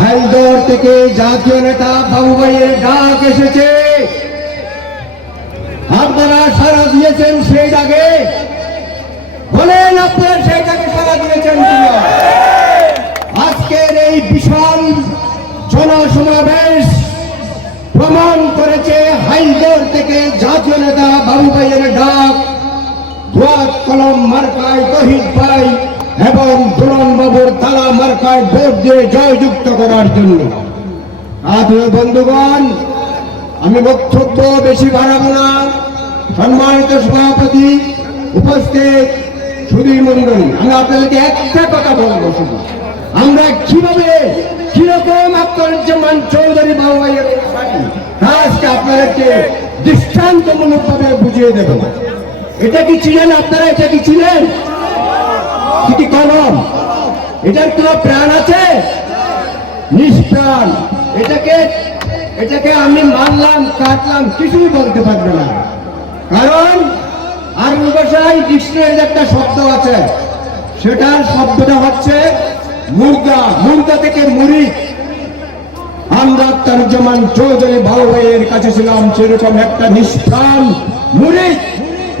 হাইদর থেকে জাতীয় নেতা বাবু ভাইয়ের ডাক এসেছে। আপনারা সারা দিয়েছেন সেই ডাকে। বলেন আপনারা সেই ডাকে সারা দিয়েছেন আজকের এই বিশাল জনসমাবেশ প্রমাণ করেছে হাইদর থেকে জাতীয় নেতা বাবু ভাইয়ের ডাক। কলম মার্কায় তহিদ ভাই এবং দুলন বাবুর তালা মার্কায় ভোট দিয়ে জয়যুক্ত করার জন্য। আত্মীয় বন্ধুগণ, আমি বক্তব্য বেশি বাড়াবো না। সম্মানিত সভাপতি উপস্থিত সুধীর মন্ডল আমি আপনাদেরকে একটা কথা বলব শুধু। আমরা কীভাবে কীরকম আক্তারুজ্জামান চৌধুরী বাবু ভাইয়ের অনুসারী তা আজকে আপনাদেরকে দৃষ্টান্তমূলক ভাবে বুঝিয়ে দেব। এটা কি ছিলেন? আপনারা এটা কি ছিলেন? কি কলম? এটার কোনো প্রাণ আছে? নিষ্প্রাণ। এটাকে এটাকে আমি মারলাম, কাটলাম, কিছুই বলতে পারবে না। কারণ আরবি ভাষায় ডিকশনারির একটা শব্দ আছে, সেটার শব্দটা হচ্ছে মুর্দা। মুর্দা থেকে মুড়ি। আমরা তর্জমান চৌধুরী বাবু ভাইয়ের কাছে ছিলাম, সেরকম একটা নিষ্প্রাণ মুড়ি।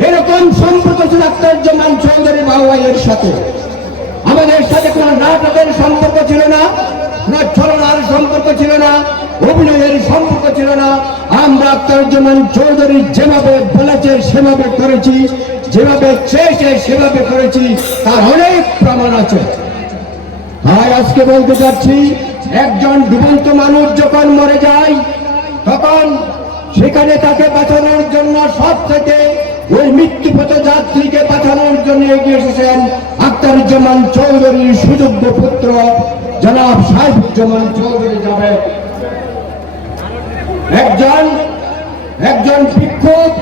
এরকম সম্পর্ক ছিল তর্জমান চৌধুরী বাবু সাথে। আমাদের সাথে কোনো নাটকের সম্পর্ক ছিল না ছলনার সম্পর্ক ছিল না, অভিনয়ের সম্পর্ক ছিল না। আমরা তর্জমান চৌধুরী যেভাবে বলেছে, সেভাবে করেছি, যেভাবে চেয়েছে, সেভাবে করেছি, তার অনেক প্রমাণ আছে। তাই আজকে বলতে চাচ্ছি, একজন ডুবন্ত মানুষ যখন মরে যায়, তখন সেখানে তাকে বাঁচানোর জন্য সব থেকে ওই মৃত্যুপথ যাত্রীকে বাঁচানোর জন্য এগিয়ে এসেছেন আক্তারুজ্জামান চৌধুরীর সুযোগ্য পুত্র জনাব সাহেবুজ্জামান চৌধুরী যাবে একজন একজন ভিক্ষুক,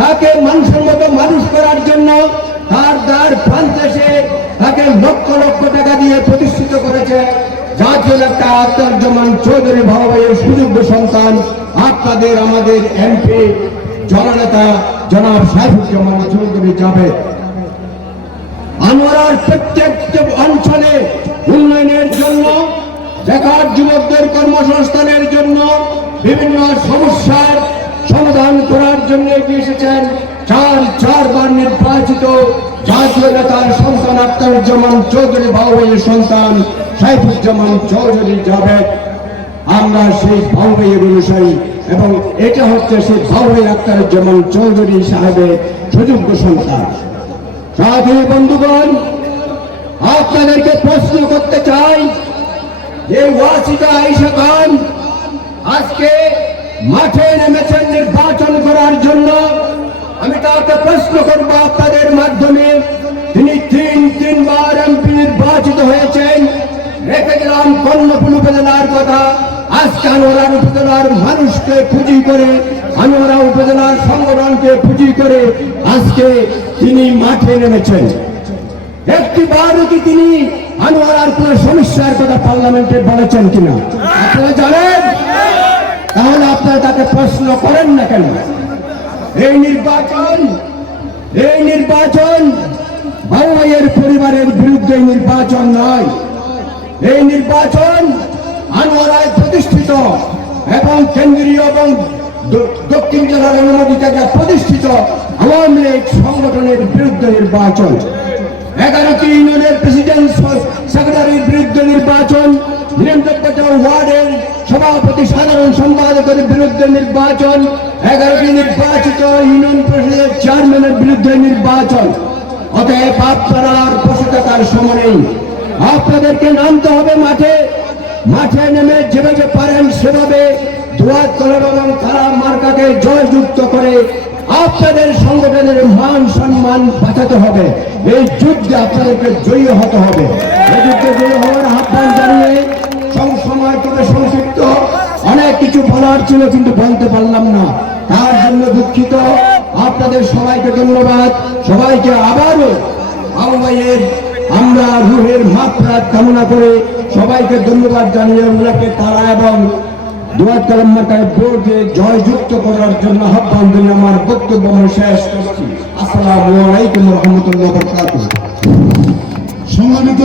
তাকে মানুষের মতো মানুষ করার জন্য তার দ্বার প্রান্তে এসে তাকে লক্ষ লক্ষ টাকা দিয়ে প্রতিষ্ঠিত করেছে। জাতীয় একটা আত্মার্জমান চৌধুরী ভাইয়ের সুযোগ্য সন্তান, আপনাদের, আমাদের এমপি জননেতা জনাব সাইফুজ্জামান চৌধুরী যাবে। আনোয়ারার প্রত্যেক অঞ্চলে উন্নয়নের জন্য, বেকার যুবকদের কর্মসংস্থানের জন্য বিভিন্ন সমস্যার সমাধান করার জন্য এগিয়ে এসেছেন চার, চারবার নির্বাচিত জাতীয় নেতার সন্তান আক্তারুজ্জামান চৌধুরী বাউবাইয়ের সন্তান সাইফুজ্জামান চৌধুরী যাবে। আমরা সেই বাউবাইয়ের অনুসারী এবং এটা হচ্ছে সেই বাউবাই আক্তারুজ্জামান চৌধুরী সাহেবের সুযোগ্য সন্তান। সাথী বন্ধুগণ, আপনাদেরকে প্রশ্ন করতে চাই যে ওয়াসিকা আইসা খান আজকে মাঠে নেমেছেন নির্বাচন করার জন্য। আমি তাকে প্রশ্ন করব আপনাদের মাধ্যমে আনোয়ার উপজেলার মানুষকে পুঁজি করে, আনোয়ারা উপজেলার সংগঠনকে পুঁজি করে আজকে তিনি মাঠে নেমেছেন। একটি বারও কি তিনি আনোয়ারার কোন সমস্যার কথা পার্লামেন্টে বলেছেন কিনা? আপনারা জানেন? তাহলে আপনারা তাকে প্রশ্ন করেন না কেন? এই নির্বাচন এই নির্বাচন বাউমাইয়ের পরিবারের বিরুদ্ধে নির্বাচন নয়। এই নির্বাচন আনোয়ারায় প্রতিষ্ঠিত এবং কেন্দ্রীয় এবং দক্ষিণ জেলার অনুমতি থেকে প্রতিষ্ঠিত আওয়ামী লীগ সংগঠনের বিরুদ্ধে নির্বাচন। এগারোটি ইউনিয়নের প্রেসিডেন্ট সেক্রেটারির বিরুদ্ধে নির্বাচন। ওয়ার্ডের সভাপতি সাধারণ সম্পাদকের বিরুদ্ধে নির্বাচন। এগারোটি নির্বাচিত ইউনিয়ন পরিষদের চেয়ারম্যানের বিরুদ্ধে নির্বাচন। অতএব আপনারা আর বসে থাকার সময় নেই। আপনাদেরকে নামতে হবে মাঠে। মাঠে নেমে যেভাবে পারেন সেভাবে দোয়াত কলম এবং তারা মার্কাকে জয়যুক্ত করে আপনাদের সংগঠনের মান সম্মান বাঁচাতে হবে। এই যুদ্ধে আপনাদেরকে জয়ী হতে হবে। এই যুদ্ধে জয়ী হওয়ার আহ্বান জানিয়ে সময় তবে সংক্ষিপ্ত। অনেক কিছু বলার ছিল কিন্তু বলতে পারলাম না। তার জন্য দুঃখিত। আপনাদের সবাইকে ধন্যবাদ। সবাইকে আবারও আহ্বাইয়ের আমরা রুহের মাত্রা কামনা করে সবাইকে ধন্যবাদ জানিয়ে ওনাকে তারা এবং জয়যুক্ত করার জন্য আহ্বান দিলে আমার বক্তব্য আমি শেষ করছি। আসসালামু আলাইকুম রহমতুল্লাহ সম্মানিত